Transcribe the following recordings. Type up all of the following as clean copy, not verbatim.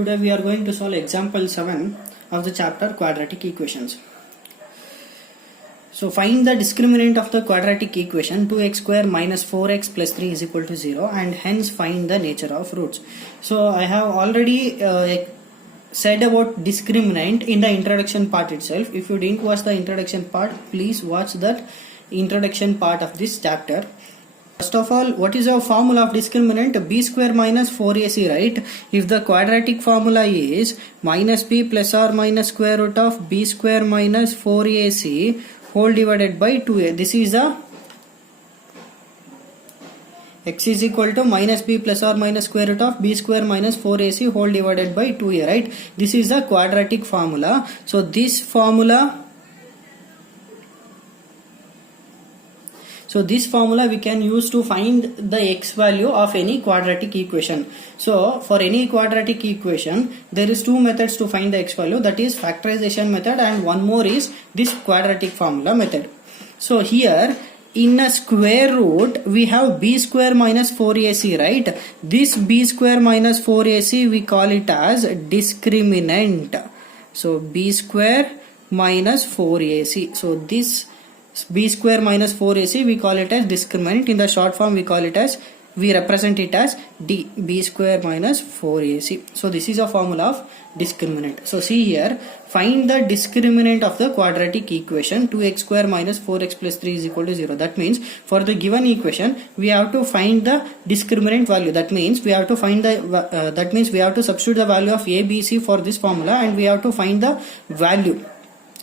Today we are going to solve example 7 of the chapter quadratic equations. So find the discriminant of the quadratic equation 2x square minus 4x plus 3 is equal to 0, and hence find the nature of roots. So I have already said about discriminant in the introduction part itself. If you didn't watch the introduction part, please watch that introduction part of this chapter. First of all, what is our formula of discriminant? B square minus 4ac, right? If the quadratic formula is minus b plus or minus square root of b square minus 4ac whole divided by 2a. This is the x is equal to minus b plus or minus square root of b square minus 4ac whole divided by 2a, right? This is the quadratic formula. So this formula we can use to find the x value of any quadratic equation. So for any quadratic equation, there is two methods to find the x value, that is factorization method, and one more is this quadratic formula method. So here in a square root we have b square minus 4ac, right? This b square minus 4ac we call it as discriminant. So b square minus 4ac. So this b square minus 4ac we call it as discriminant. In the short form we represent it as d, b square minus 4ac. So this is a formula of discriminant. So see here, find the discriminant of the quadratic equation 2x square minus 4x plus 3 is equal to 0. That means for the given equation we have to find the discriminant value. That means we have to find the we have to substitute the value of a, b, c for this formula, and we have to find the value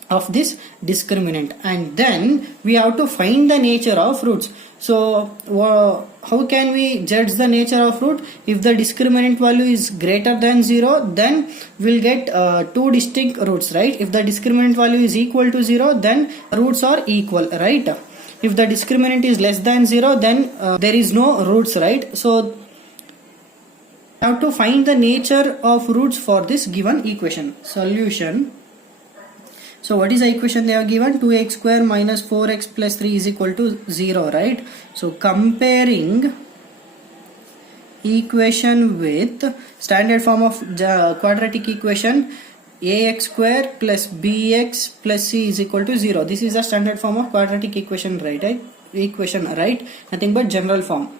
of this discriminant, and then we have to find the nature of roots. So how can we judge the nature of root? If the discriminant value is greater than 0, then we'll get two distinct roots, right? If the discriminant value is equal to 0, then roots are equal, right? If the discriminant is less than 0, then there is no roots, right? So we have to find the nature of roots for this given equation. Solution. So what is the equation they have given? 2x square minus 4x plus 3 is equal to 0, right? So comparing equation with standard form of quadratic equation, ax square plus bx plus c is equal to 0. This is the standard form of quadratic equation, right? Nothing but general form.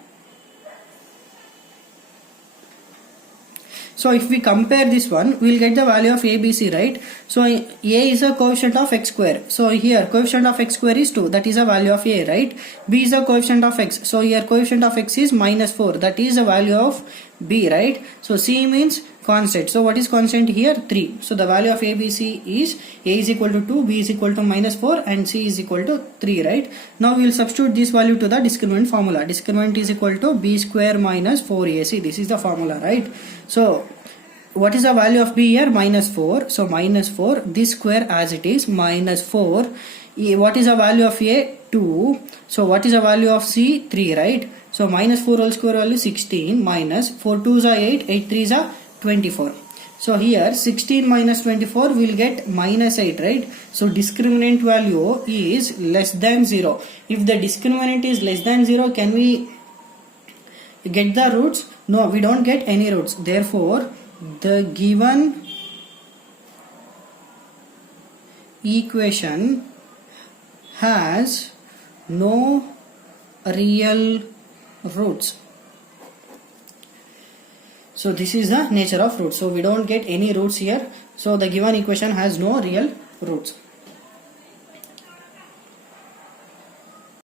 So if we compare this one, we will get the value of ABC, right? So A is a coefficient of x square. So here coefficient of x square is 2. That is a value of A, right? B is a coefficient of x. So here coefficient of x is minus 4. That is the value of B, right? So C means constant. So what is constant here? 3. So the value of ABC is A is equal to 2, B is equal to minus 4, and C is equal to 3, right? Now we will substitute this value to the discriminant formula. Discriminant is equal to B square minus 4AC. This is the formula, right? So what is the value of B here? Minus 4. So minus 4, this square as it is, minus 4. What is the value of A? 2. So what is the value of C? 3, right? So minus 4 whole square value 16 minus 4 2s are 8, 8 3s are 24. So here 16 minus 24 will get minus 8, right? So discriminant value is less than 0. If the discriminant is less than 0, can we get the roots? No, we don't get any roots. Therefore the given equation has no real roots. So this is the nature of roots. So we don't get any roots here. So the given equation has no real roots.